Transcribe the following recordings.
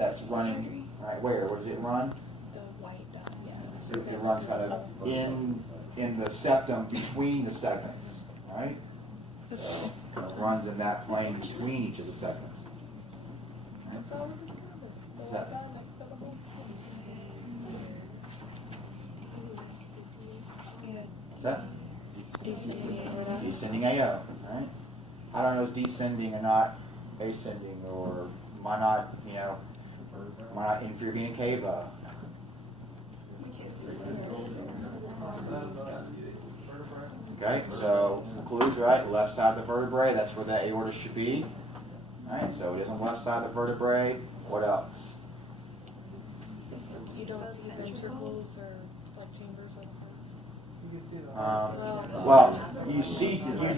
that's running, right, where does it run? The white dot, yeah. So it runs kind of in the septum between the segments, right? So it runs in that plane between each of the segments. That's all we're just gonna do. What's that? What's that? Descending AO, right? I don't know if it's descending or not ascending, or why not, why not inferior vena cava? Okay, so concludes, right? Left side of the vertebrae, that's where the aorta should be. Right, so it is on the left side of the vertebrae. What else? You don't see ventricles or like chambers or Well, you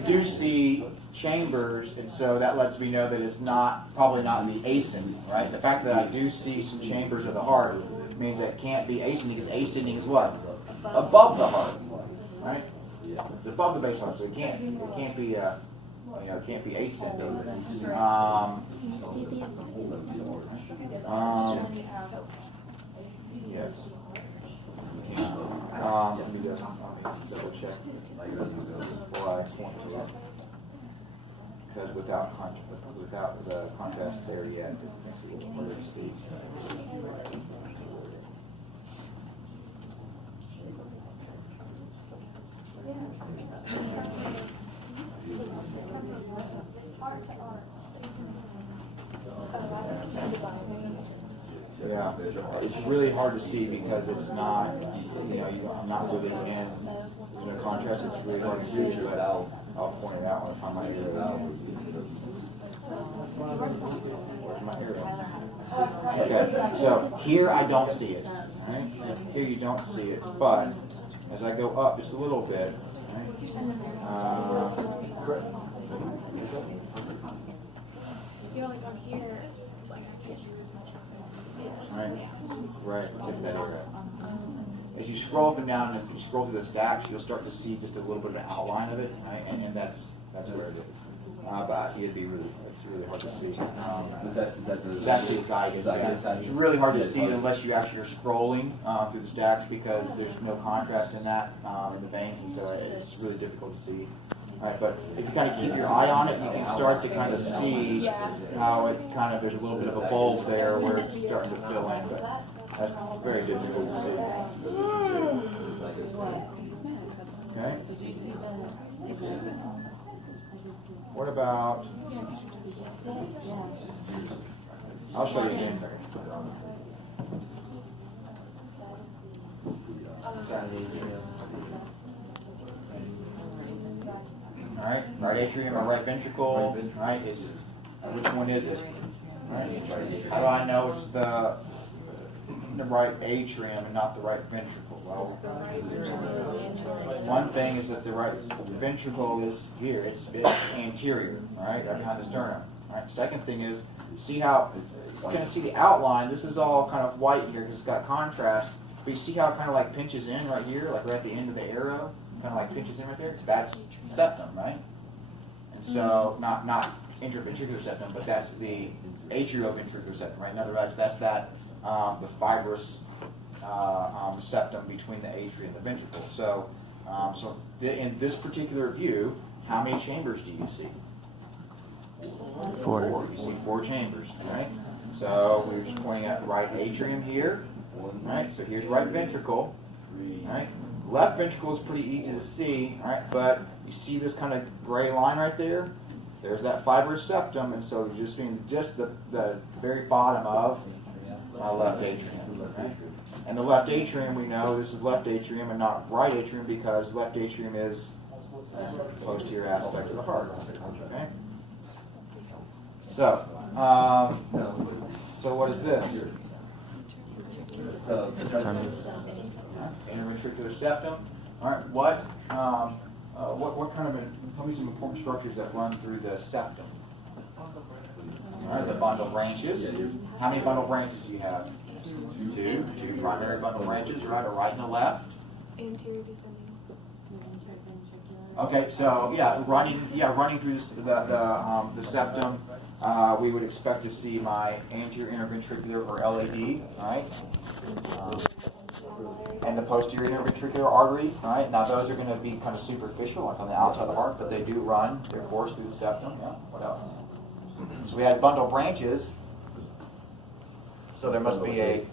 do see chambers, and so that lets me know that it's probably not the ascending, right? The fact that I do see some chambers of the heart means that it can't be ascending, because ascending is what? Above the heart, right? It's above the baseline, so it can't be can't be ascending. Yes. Let me just double check before I point to it. Because without the contrast there yet, it makes it a little harder to see. Yeah, it's really hard to see because it's not, I'm not really in the contrast. It's really hard to see, but I'll point it out when I find my arrow. Where's my arrow? Okay, so here I don't see it. Right? Here you don't see it, but as I go up just a little bit, right? Right, tip that area. As you scroll up and down, and as you scroll through the stacks, you'll start to see just a little bit of an outline of it, right? And that's where it is. But it's really hard to see. That's the side. It's really hard to see it unless you actually are scrolling through the stacks, because there's no contrast in that in the veins, and so it's really difficult to see. Right, but if you kind of keep your eye on it, you can start to kind of see how it kind of, there's a little bit of a bulge there where it's starting to fill in, but that's very difficult to see. Okay. What about, I'll show you again. All right, right atrium or right ventricle, right, which one is it? Right? How do I know it's the right atrium and not the right ventricle? Well, one thing is that the right ventricle is here, it's anterior, all right, right behind the sternum. All right. Second thing is, see how, you can see the outline, this is all kind of white here because it's got contrast, but you see how it kind of like pinches in right here, like right at the end of the arrow? Kind of like pinches in right there. That's septum, right? And so not intraventricular septum, but that's the atrioventricular septum, right? In other words, that's the fibrous septum between the atria and the ventricle. So, in this particular view, how many chambers do you see? Four. You see 4 chambers, right? So we're just pointing at right atrium here, right? So here's right ventricle, right? Left ventricle is pretty easy to see, right? But you see this kind of gray line right there? There's that fibrous septum, and so you're just seeing just the very bottom of left atrium. Right? And the left atrium, we know this is left atrium and not right atrium because left atrium is posterior aspect of the heart. Okay. So what is this? Interventricular septum. All right. What kind of? Tell me some important structures that run through the septum. All right. The bundle branches. How many bundle branches do you have? Two primary bundle branches, right? A right and a left. anterior descending. Okay. So running through the septum. we would expect to see my anterior interventricular or LAD, all right? And the posterior interventricular artery, all right? Now those are going to be kind of superficial, like on the outside of the heart, but they do run their course through the septum. Yeah. What else? So we had bundle branches. So there must be a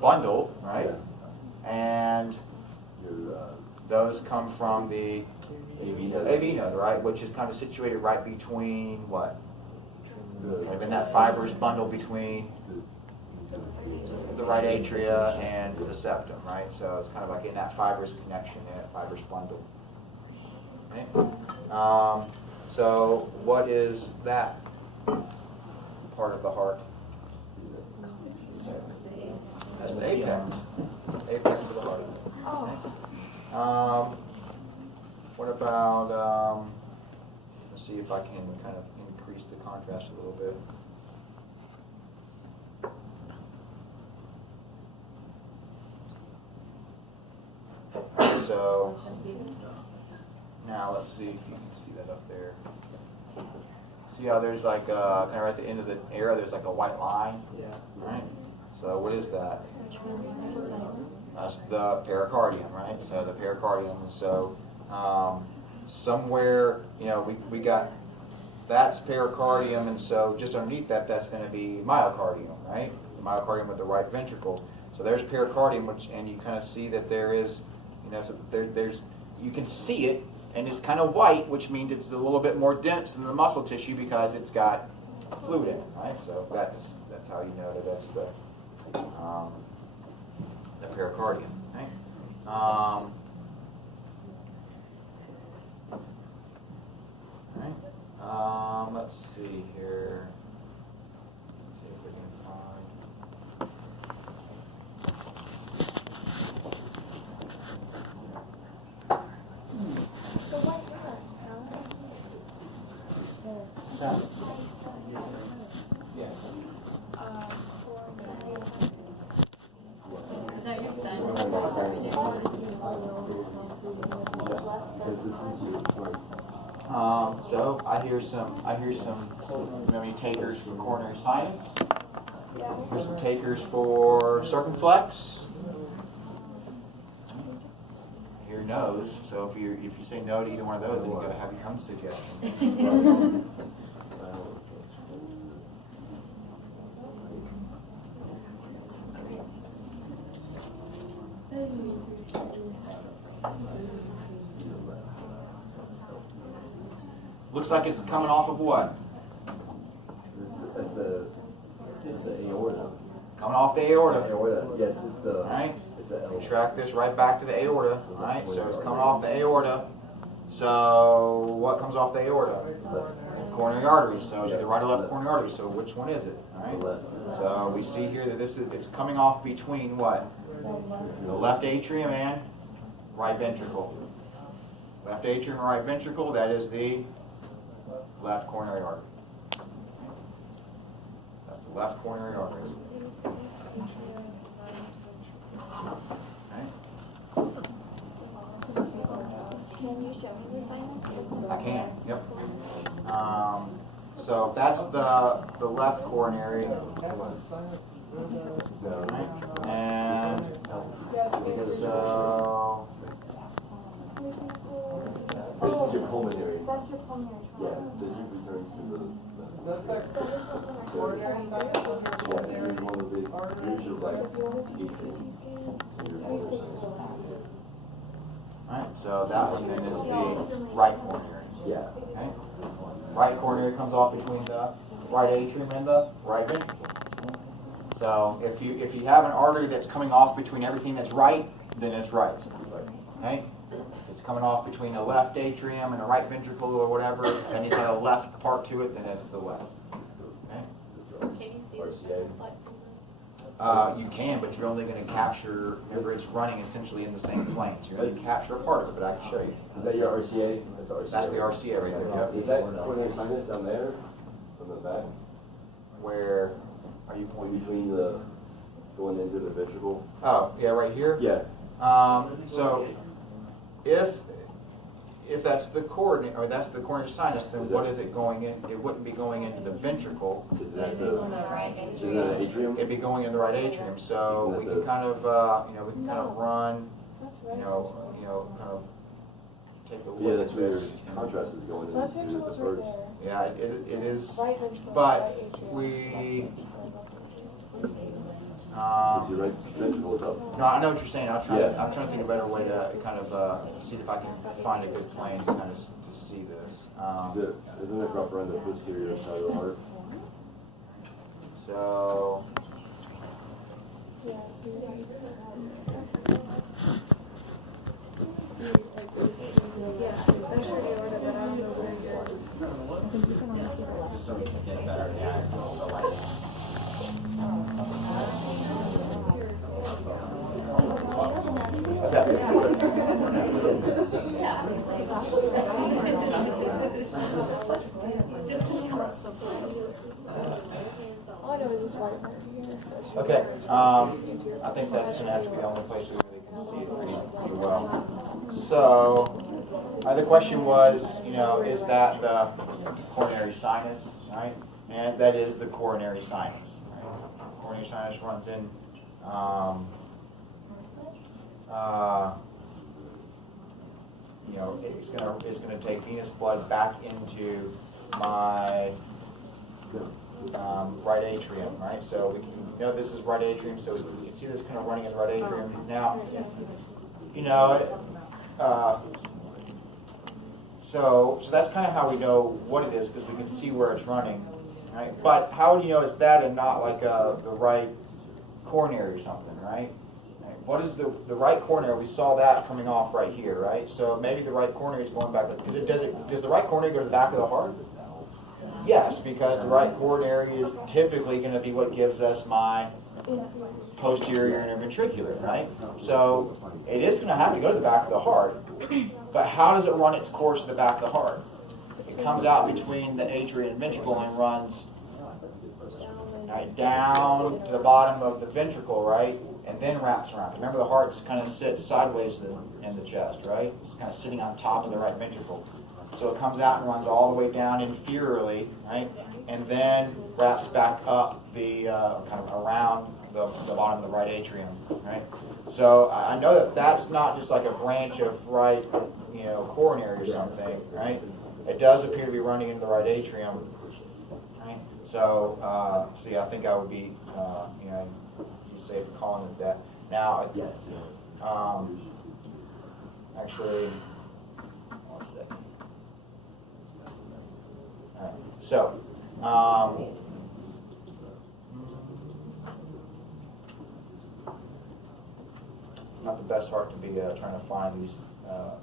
bundle, right? And those come from the AV node, right? Which is kind of situated right between what? Kind of in that fibrous bundle between the right atria and the septum, right? So it's kind of like in that fibrous connection, in that fibrous bundle. Right? So what is that part of the heart? That's the apex. That's the apex of the heart. Okay? What about, let's see if I can kind of increase the contrast a little bit. So now let's see if you can see that up there. See how there's like kind of right at the end of the arrow, there's like a white line? Yeah. Right? So what is that? That's the pericardium, right? So the pericardium. So somewhere, you know, we got, that's pericardium, and so just underneath that, that's going to be myocardium, right? The myocardium with the right ventricle. So there's pericardium, which, and you kind of see that there is, you know, so there's, you can see it, and it's kind of white, which means it's a little bit more dense than the muscle tissue because it's got fluid in it, right? So that's how you know that that's the pericardium, right? Let's see here. Let's see if we can find. So what is Yeah. Is that your son? So I hear some maybe takers for coronary sinus. Here's some takers for circumflex. I hear no's. So if you say no to either one of those, then you got to have your own suggestion. Looks like it's coming off of what? It's the aorta. Coming off the aorta. Aorta. Yes, it's the. Right? It's the L. Track this right back to the aorta. Right? So it's coming off the aorta. So what comes off the aorta? Coronary artery. So it's either right or left coronary artery. So which one is it? Right? So we see here that it's coming off between what? The left atrium and right ventricle. Left atrium and right ventricle, that is the left coronary artery. That's the left coronary artery. Okay. Can you show me the sinus? I can, yep. So that's the left coronary. And so This is your pulmonary. That's your pulmonary. Yeah, this returns to the. So this is like coronary. Yeah, here's one of the. Here's your So right. if you want to do a CT scan, please take it to the left. Alright, so that one then is the right coronary. Yeah. Okay? Right coronary comes off between the right atrium and the right ventricle. So if you have an artery that's coming off between everything that's right, then it's right. Okay? If it's coming off between the left atrium and the right ventricle or whatever, and it's got a left part to it, then it's the left. Okay? Can you see the RCA. flex You can, but you're only going to capture, remember it's running essentially in the same plane. So you're going to capture a part of it, but I can show you. Is that your RCA? That's RCA. That's the RCA right there. Yep. Is that coronary sinus down there? On the back? Where are you Point pointing? between the going into the ventricle? Oh, yeah, right here? Yeah. So if if that's the coronary, or that's the coronary sinus, then what is it going in? It wouldn't be going into the ventricle. Is that On the, the right is that an atrium? It'd be going in the right atrium. So we can kind of, we can kind of run, That's kind of take a look Yeah, that's at where your this. contrast is going Left into the ventricle's right first. there. Yeah, it is. Right ventricle. But right atrium. we, Because your right ventricle is up. no, I know what you're saying. Yeah. I'm trying to think of a better way to kind of see if I can find a good plane to kind of to see this. Isn't it up around the posterior side of the heart? So, Yeah, so all I know is this white part here. okay, I think that's going to have to be the only place we really can see it pretty well. So, the question was, is that the coronary sinus, right? And that is the coronary sinus. Right? Coronary sinus runs in, it's gonna take venous blood back into my right atrium, right? So we can, this is right atrium, so we can see this kind of running in the right atrium. Now, so that's kind of how we know what it is, because we can see where it's running, right? But how do you know it's that and not like the right coronary or something, right? What is the right coronary? We saw that coming off right here, right? So maybe the right coronary is going back, because does the right coronary go to the back of the heart? Yes, because the right coronary is typically going to be what gives us my posterior interventricular, right? So it is going to have to go to the back of the heart, but how does it run its course to the back of the heart? It comes out between the atria and ventricle and runs right down to the bottom of the ventricle, right? And then wraps around. Remember, the heart kind of sits sideways in the chest, right? It's kind of sitting on top of the right ventricle. So it comes out and runs all the way down inferiorly, right? And then wraps back up the kind of around the bottom of the right atrium, right? So I know that that's not just like a branch of right, coronary or something, right? It does appear to be running into the right atrium, right? So, yeah, I think I would be, safe calling it that. Now, actually, one second. All right. So, not the best heart to be trying to find these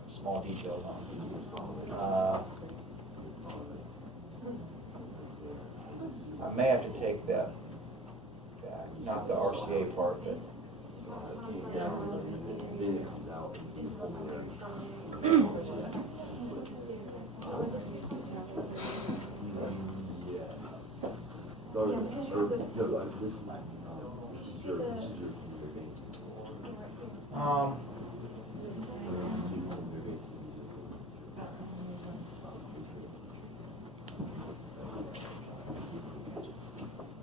small details on. I may have to take that back, not the RCA part, but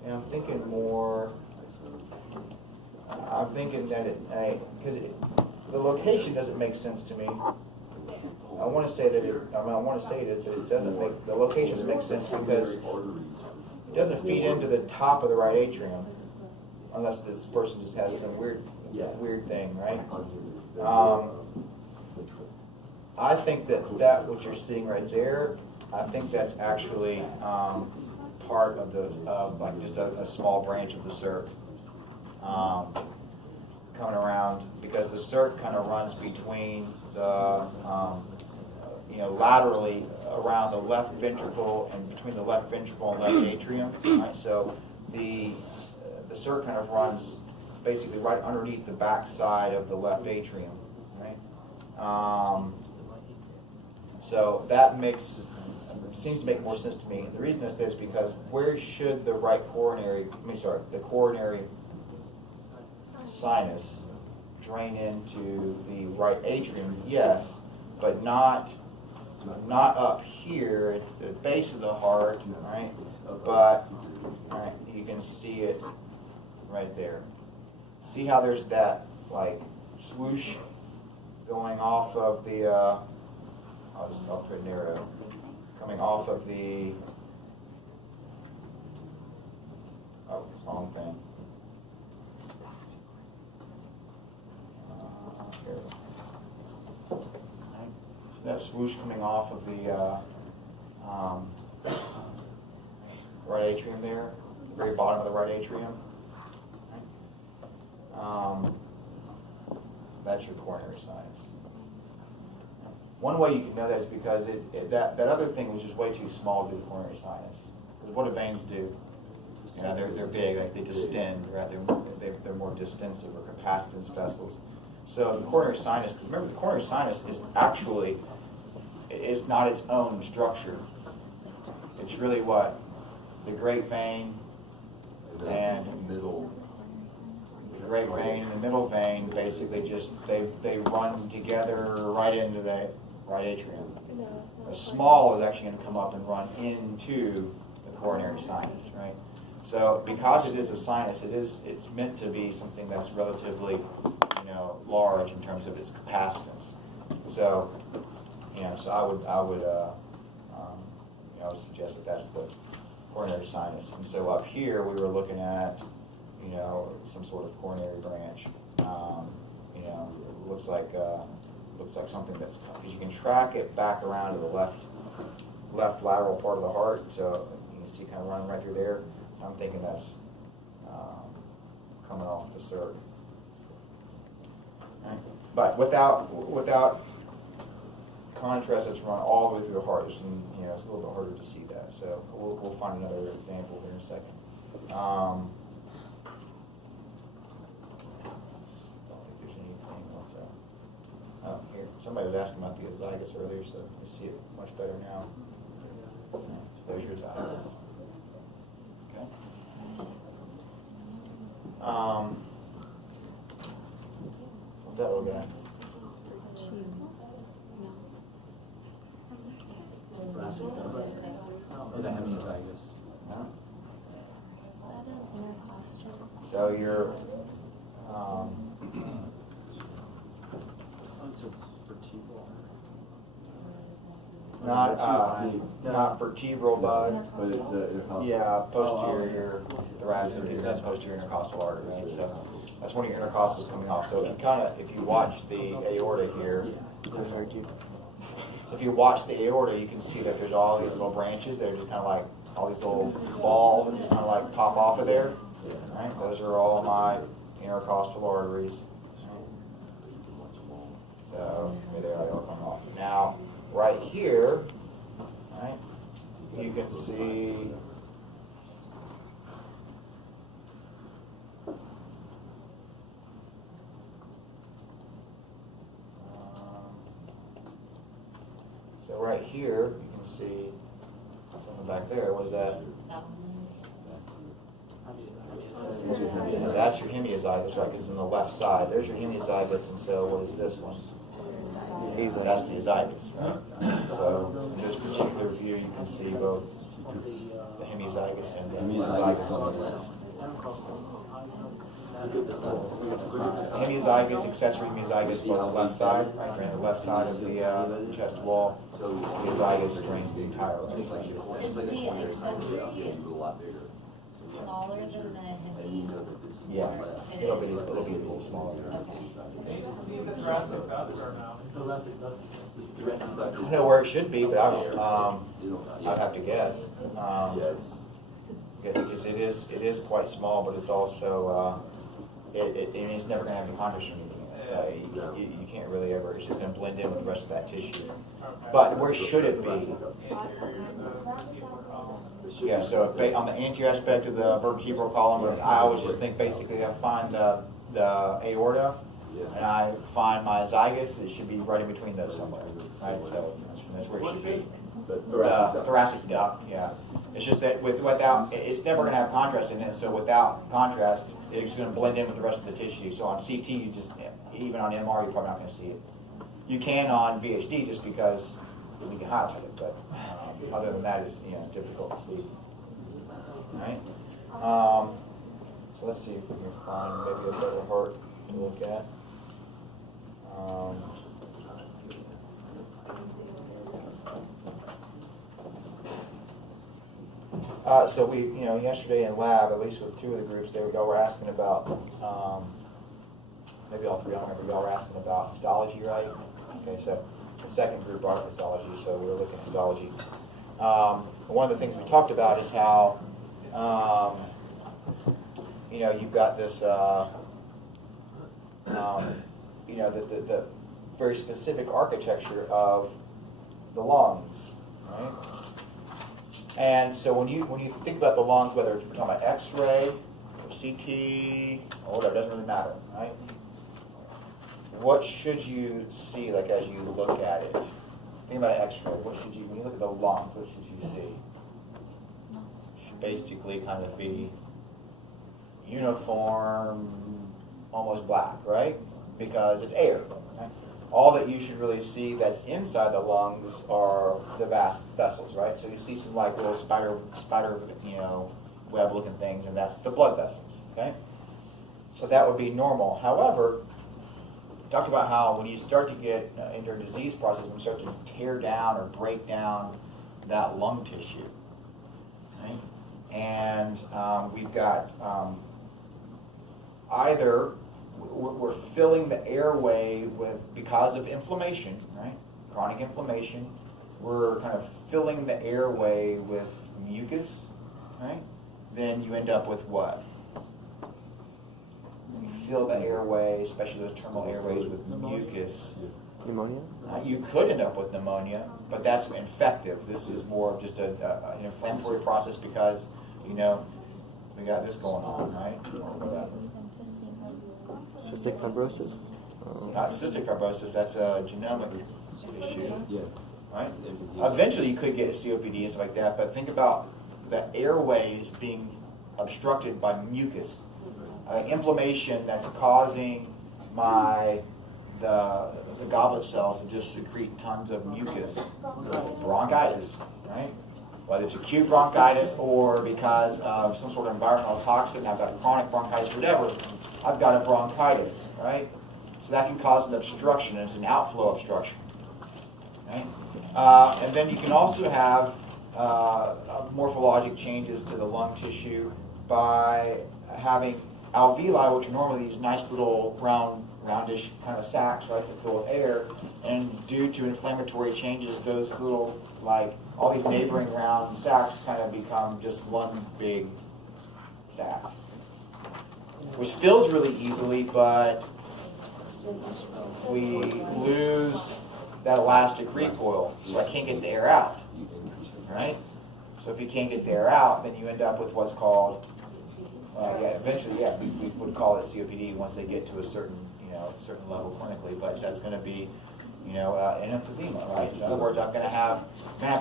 and I'm thinking more. I'm thinking that because the location doesn't make sense to me. I want to say that it doesn't make the location doesn't make sense because it doesn't feed into the top of the right atrium, unless this person just has some weird thing, right? I think that what you're seeing right there, I think that's actually part of like just a small branch of the circ coming around, because the circ kind of runs between the laterally around the left ventricle and between the left ventricle and left atrium, right? So the circ kind of runs basically right underneath the back side of the left atrium, right? So that seems to make more sense to me. The reason I say is because where should the the coronary sinus drain into the right atrium? Yes, but not not up here at the base of the heart, right? But right, you can see it right there. See how there's that like swoosh going off of the, I'll just put an arrow, coming off of the, oh, wrong thing. Here. Right. So that swoosh coming off of the right atrium there, the very bottom of the right atrium. That's your coronary sinus. One way you can know that is because that other thing was just way too small to do the coronary sinus. Because what do veins do? You know, they're big, like they distend, right? They're more distensive or capacitance vessels. So the coronary sinus, because remember the coronary sinus is actually, it's not its own structure. It's really what? The great vein and the great vein and the middle vein basically just, they run together right into the right atrium. The small is actually going to come up and run into the coronary sinus, right? So because it is a sinus, it's meant to be something that's relatively, large in terms of its capacitance. So, so I would suggest that that's the coronary sinus. And so up here we were looking at, some sort of coronary branch. It looks like something that's, because you can track it back around to the left lateral part of the heart. So you can see kind of running right through there. I'm thinking that's coming off the circ. Right. But without contrast, it's run all the way through the heart. It's a little bit harder to see that. So we'll find another example here in a second. Don't think there's anything else. Oh, here, somebody was asking about the azygos earlier, so you see it much better now. There's your azygos. Okay. What's that little guy? The hemiazygos. Huh? So you're not vertebral, But it's intercostal. yeah, posterior thoracic and then posterior intercostal artery. Right? So that's one of your intercostals coming off. So if you watch the aorta here, so if you watch the aorta, you can see that there's all these little branches that are just kind of like all these little balls that just kind of like pop off of there. Right? Those are all my intercostal arteries. So there they all come off. Now, right here, right, you can see so right here, you can see something back there. What is that? That's your hemiazygos, right? Because it's on the left side. There's your hemiazygos, and so what is this one? That's the azygos, right? So in this particular view, you can see both the hemiazygos and the azygos on the left. Hemiazygos, accessory hemiazygos, both on the left side, right? Drain the left side of the chest wall. The azygos drains the entire right side. Is the accessory smaller than the hemi? Yeah, it'll be a little smaller. I know where it should be, but I'd have to guess. Yeah, because it is quite small, but it's also it's never going to have any contrast or anything. So you can't really ever. It's just going to blend in with the rest of that tissue. But where should it be? Yeah, so on the anterior aspect of the vertebral column, I always just think basically I find the aorta and I find my azygos. It should be right in between those somewhere, right? So that's where it should be. Thoracic duct, yeah. It's just that without, it's never going to have contrast in it. So without contrast, it's going to blend in with the rest of the tissue. So on CT, even on MR, you're probably not going to see it. You can on VHD just because we can highlight it, but other than that, it's difficult to see. Right? So let's see if we can find maybe a better heart to look at. So we, yesterday in lab, at least with two of the groups, y'all were asking about, maybe all three, I don't remember, y'all were asking about histology, right? Okay, so the second group are histology, so we were looking at histology. One of the things we talked about is how, you've got this, the very specific architecture of the lungs, right? And so when you think about the lungs, whether it's talking about X-ray or CT or whatever, it doesn't really matter, right? What should you see, like, as you look at it? Think about an X-ray. When you look at the lungs, what should you see? It should basically kind of be uniform, almost black, right? Because it's air. Right? All that you should really see that's inside the lungs are the vessels, right? So you see some like little spider, web-looking things, and that's the blood vessels, okay? So that would be normal. However, we talked about how when you start to get into a disease process, when you start to tear down or break down that lung tissue, right? And we've got either we're filling the airway because of inflammation, right? Chronic inflammation. We're kind of filling the airway with mucus, right? Then you end up with what? You fill the airway, especially those terminal airways, with mucus. Pneumonia? You could end up with pneumonia, but that's infective. This is more of just an inflammatory process because, we got this going on, right? Or whatever. Cystic fibrosis? Not cystic fibrosis, that's a genomic issue, right? Eventually you could get COPD and stuff like that, but think about the airways being obstructed by mucus. Inflammation that's causing the goblet cells to just secrete tons of mucus. Bronchitis, right? Whether it's acute bronchitis or because of some sort of environmental toxin, I've got a chronic bronchitis, whatever, I've got a bronchitis, right? So that can cause an obstruction, and it's an outflow obstruction, right? And then you can also have morphologic changes to the lung tissue by having alveoli, which are normally these nice little roundish kind of sacs, right, that fill with air, and due to inflammatory changes, those little, like, all these neighboring round sacs kind of become just one big sac, which fills really easily, but we lose that elastic recoil, so I can't get the air out, right? So if you can't get the air out, then you end up with what's called, eventually, we would call it COPD once they get to a certain level clinically, but that's going to be, an emphysema, right? In other words, I'm going to have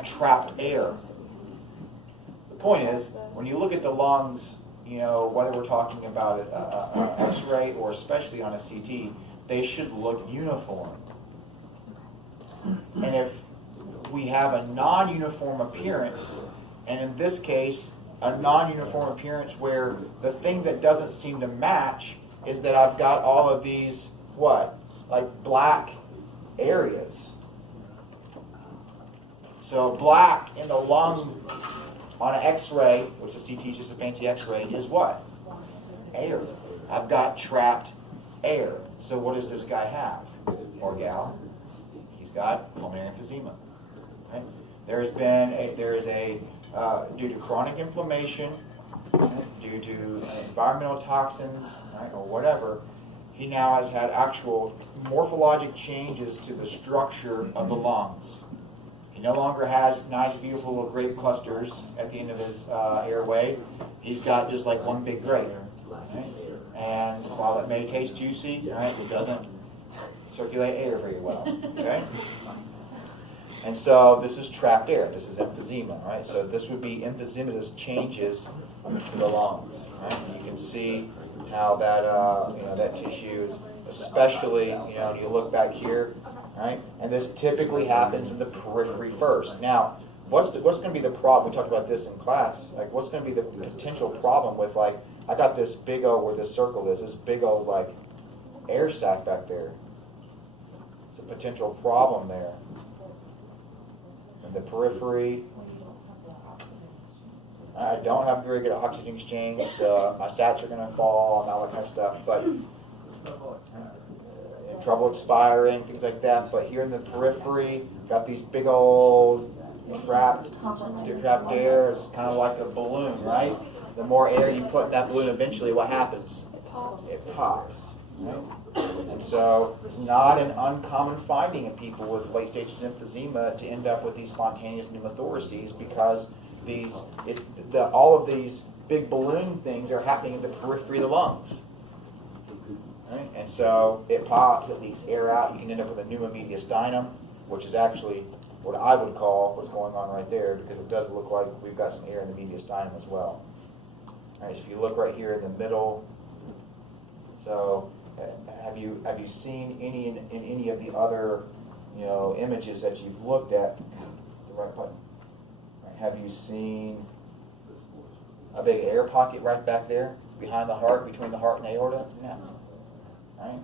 trapped air. The point is, when you look at the lungs, whether we're talking about an X-ray or especially on a CT, they should look uniform. And if we have a non-uniform appearance, and in this case, a non-uniform appearance where the thing that doesn't seem to match is that I've got all of these, like black areas. So black in the lung on an X-ray, which a CT is just a fancy X-ray, is what? Air. I've got trapped air. So what does this guy have, or gal? He's got pulmonary emphysema. Right? There is due to chronic inflammation, due to environmental toxins, right, or whatever, he now has had actual morphologic changes to the structure of the lungs. He no longer has nice, beautiful little grape clusters at the end of his airway. He's got just like one big grape. Right? And while it may taste juicy, right, it doesn't circulate air very well. Okay? And so this is trapped air. This is emphysema, right? So this would be emphysematous changes to the lungs, right? And you can see how that that tissue is, especially you look back here, right? And this typically happens in the periphery first. Now, what's going to be the problem? We talked about this in class. Like, what's going to be the potential problem with, like, I got this big old, where this circle is, this big old, like, air sac back there. It's a potential problem there. In the periphery, I don't have very good oxygen exchange, so my sats are going to fall and all that kind of stuff, but trouble expiring, things like that. But here in the periphery, got these big old trapped air. It's kind of like a balloon, right? The more air you put in that balloon, eventually what happens? It pops. Right? And so it's not an uncommon finding in people with late stages emphysema to end up with these spontaneous pneumothoraces, because all of these big balloon things are happening in the periphery of the lungs. Right? And so it pops, it leaks air out. You can end up with a pneumomediastinum, which is actually what I would call what's going on right there, because it does look like we've got some air in the mediastinum as well. Right, so if you look right here in the middle, so have you seen any in any of the other images that you've looked at? The right button. Right, have you seen a big air pocket right back there behind the heart, between the heart and the aorta? No. Right?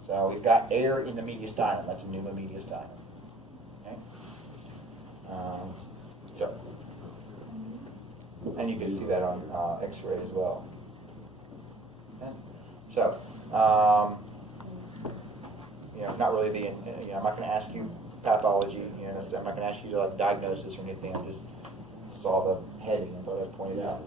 So he's got air in the mediastinum. That's a pneumomediastinum. Okay? And you can see that on X-ray as well. Okay? So, not really I'm not going to ask you pathology. I'm not going to ask you to like diagnosis or anything. I just saw the heading and thought I'd point it out.